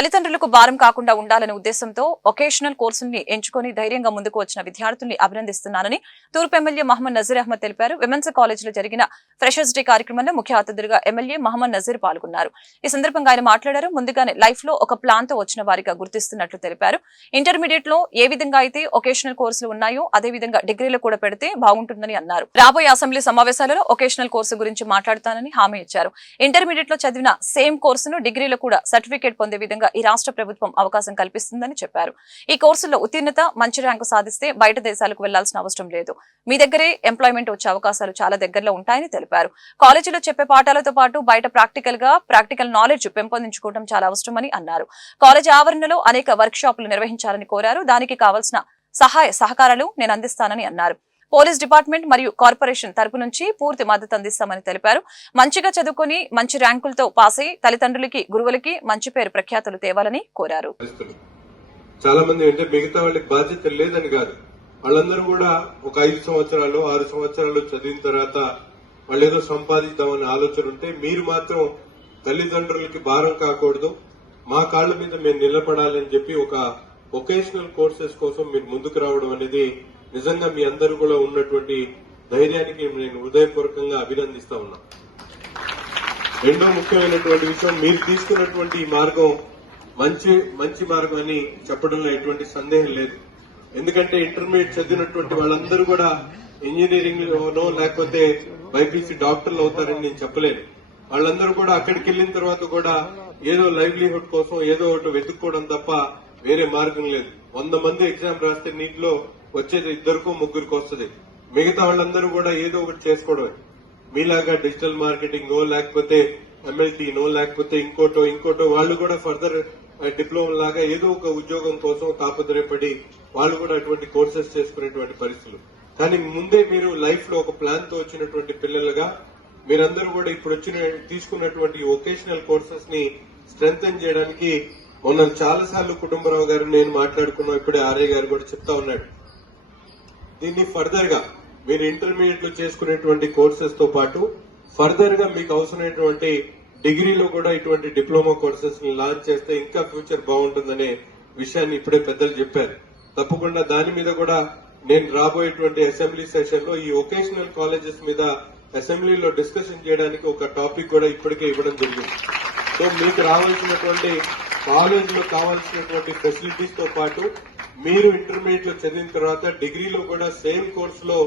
తల్లిదండ్రులకు భారం కాకుండా ఉండాలనే ఉద్దేశంతో ఒకేషనల్ కోర్సుల్ని ఎంచుకొని ధైర్యంగా ముందుకు వచ్చిన విద్యార్థుల్ని అభినందిస్తున్నానని తూర్పు ఎమ్మెల్యే మహమ్మద్ నజీర్ అహ్మద్ తెలిపారు. విమెన్స్ కాలేజీలో జరిగిన ఫ్రెషర్స్ డే కార్యక్రమంలో ముఖ్య అతిథులుగా ఎమ్మెల్యే మహమ్మద్ నజీర్ పాల్గొన్నారు. ఈ సందర్భంగా ఆయన మాట్లాడారు. ముందుగానే లైఫ్లో ఒక ప్లాన్తో వచ్చిన వారిగా గుర్తిస్తున్నట్లు తెలిపారు. ఇంటర్మీడియట్లో ఏ విధంగా అయితే ఒకేషనల్ కోర్సులు ఉన్నాయో అదే విధంగా డిగ్రీలో కూడా పెడితే బాగుంటుందని అన్నారు. రాబోయే అసెంబ్లీ సమావేశాలలో ఒకేషనల్ కోర్సు గురించి మాట్లాడుతానని హామీ ఇచ్చారు. ఇంటర్మీడియట్లో చదివిన సేమ్ కోర్సును డిగ్రీలో కూడా సర్టిఫికేట్ పొందే విధంగా ఈ రాష్ట్ర ప్రభుత్వం అవకాశం కల్పిస్తుందని చెప్పారు. ఈ కోర్సులో ఉత్తీర్ణత మంచి ర్యాంకు సాధిస్తే బయట దేశాలకు వెళ్ళాల్సిన అవసరం లేదు. మీ దగ్గరే ఎంప్లాయ్మెంట్ వచ్చే అవకాశాలు చాలా దగ్గరలో ఉంటాయని తెలిపారు. కాలేజీలో చెప్పే పాఠాలతో పాటు బయట ప్రాక్టికల్గా ప్రాక్టికల్ నాలెడ్జ్ పెంపొందించుకోవడం చాలా అవసరమని అన్నారు. కాలేజీ ఆవరణలో అనేక వర్క్ షాపులు నిర్వహించాలని కోరారు. దానికి కావాల్సిన సహాయ సహకారాలు నేను అందిస్తానని అన్నారు. పోలీస్ డిపార్ట్మెంట్ మరియు కార్పొరేషన్ తరపు నుంచి పూర్తి మద్దతు అందిస్తామని తెలిపారు. మంచిగా చదువుకుని మంచి ర్యాంకులతో పాస్ అయి తల్లిదండ్రులకి గురువులకి మంచి పేరు ప్రఖ్యాతులు తేవాలని కోరారు. చాలా మంది అంటే మిగతా వాళ్ళకి బాధ్యత లేదని కాదు. వాళ్ళందరూ కూడా ఒక ఐదు సంవత్సరాలు ఆరు సంవత్సరాలు చదివిన తర్వాత వాళ్ళు ఏదో సంపాదిద్దామనే ఆలోచన ఉంటే మీరు మాత్రం తల్లిదండ్రులకి భారం కాకూడదు. మా కాళ్ళ మీద మేము నిలబడాలని చెప్పి ఒక వొకేషనల్ కోర్సెస్ కోసం మీరు ముందుకు రావడం అనేది నిజంగా మీ అందరూ కూడా ఉన్నటువంటి ధైర్యానికి నేను హృదయపూర్వకంగా అభినందిస్తా ఉన్నా. రెండో ముఖ్యమైనటువంటి విషయం మీరు తీసుకున్నటువంటి ఈ మార్గం మంచి మంచి మార్గం అని చెప్పడంలో ఎటువంటి సందేహం లేదు. ఎందుకంటే ఇంటర్మీడియట్ చదివినటువంటి వాళ్ళందరూ కూడా ఇంజనీరింగ్ లోనో లేకపోతే బైపీసీ డాక్టర్లు అవుతారని నేను చెప్పలేను. వాళ్ళందరూ కూడా అక్కడికి వెళ్ళిన తర్వాత కూడా ఏదో లైవ్లీహుడ్ కోసం ఏదో ఒకటి వెతుక్కోవడం తప్ప వేరే మార్గం లేదు. వంద మంది ఎగ్జామ్ రాస్తే నీటిలో వచ్చేది ఇద్దరికో ముగ్గురికి వస్తుంది. మిగతా వాళ్ళందరూ కూడా ఏదో ఒకటి చేసుకోవడమే. మీలాగా డిజిటల్ మార్కెటింగ్ లేకపోతే ఎంఎల్టీనో లేకపోతే ఇంకోటో ఇంకోటో వాళ్ళు కూడా ఫర్దర్ డిప్లొమా లాగా ఏదో ఒక ఉద్యోగం కోసం తాపత్రయపడి వాళ్ళు కూడా అటువంటి కోర్సెస్ చేసుకునేటువంటి పరిస్థితులు. కానీ ముందే మీరు లైఫ్లో ఒక ప్లాన్తో వచ్చినటువంటి పిల్లలుగా మీరందరూ కూడా ఇప్పుడు వచ్చిన తీసుకున్నటువంటి వొకేషనల్ కోర్సెస్ని స్ట్రెంగ్ చేయడానికి మొన్న చాలా సార్లు కుటుంబరావు గారు నేను మాట్లాడుకున్నాం ఇప్పుడే ఆర్య గారు కూడా చెప్తా ఉన్నాడు. దీన్ని ఫర్దర్గా మీరు ఇంటర్మీడియట్లో చేసుకునేటువంటి కోర్సెస్తో పాటు ఫర్దర్గా మీకు అవసరమైనటువంటి డిగ్రీలో కూడా ఇటువంటి డిప్లొమా కోర్సెస్ని లాంచ్ చేస్తే ఇంకా ఫ్యూచర్ బాగుంటుందనే విషయాన్ని ఇప్పుడే పెద్దలు చెప్పారు. తప్పకుండా దాని మీద కూడా నేను రాబోయేటువంటి అసెంబ్లీ సెషన్లో ఈ వొకేషనల్ కాలేజెస్ మీద అసెంబ్లీలో డిస్కషన్ చేయడానికి ఒక టాపిక్ కూడా ఇప్పటికే ఇవ్వడం జరిగింది. సో మీకు రావాల్సినటువంటి కాలేజ్లో కావాల్సినటువంటి ఫెసిలిటీస్తో పాటు మీరు ఇంటర్మీడియట్లో చదివిన తర్వాత డిగ్రీలో కూడా సేమ్ కోర్స్లో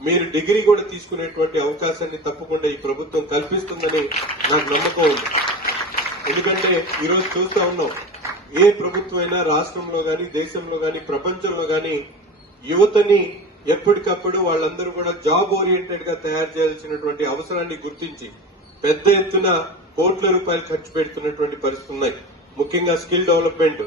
మీరు డిగ్రీ కూడా తీసుకునేటువంటి అవకాశాన్ని తప్పకుండా ఈ ప్రభుత్వం కల్పిస్తుందని నాకు నమ్మకం ఉంది. ఎందుకంటే ఈరోజు చూస్తా ఉన్నాం ఏ ప్రభుత్వమైనా రాష్ట్రంలో గాని దేశంలో గాని ప్రపంచంలో గాని యువతని ఎప్పటికప్పుడు వాళ్ళందరూ కూడా జాబ్ ఓరియంటెడ్గా తయారు చేయాల్సినటువంటి అవసరాన్ని గుర్తించి పెద్ద ఎత్తున కోట్ల రూపాయలు ఖర్చు పెడుతున్నటువంటి పరిస్థితులు ఉన్నాయి. ముఖ్యంగా స్కిల్ డెవలప్మెంట్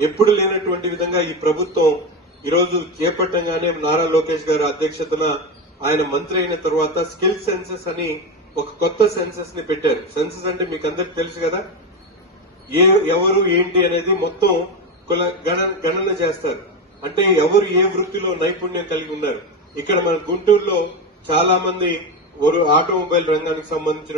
ఎప్పుడు లేనటువంటి విధంగా ఈ ప్రభుత్వం ఈరోజు చేపట్టంగానే నారా లోకేష్ గారి అధ్యక్షతన ఆయన మంత్రి అయిన తర్వాత స్కిల్ సెన్సెస్ అని ఒక కొత్త సెన్సెస్ని పెట్టారు. సెన్సెస్ అంటే మీకు అందరికి తెలుసు కదా? ఏ ఎవరు ఏంటి అనేది మొత్తం కుల గణ- గణన చేస్తారు. అంటే ఎవరు ఏ వృత్తిలో నైపుణ్యం కలిగి ఉన్నారు. ఇక్కడ మన గుంటూరులో చాలా మంది ఆటోమొబైల్ రంగానికి సంబంధించిన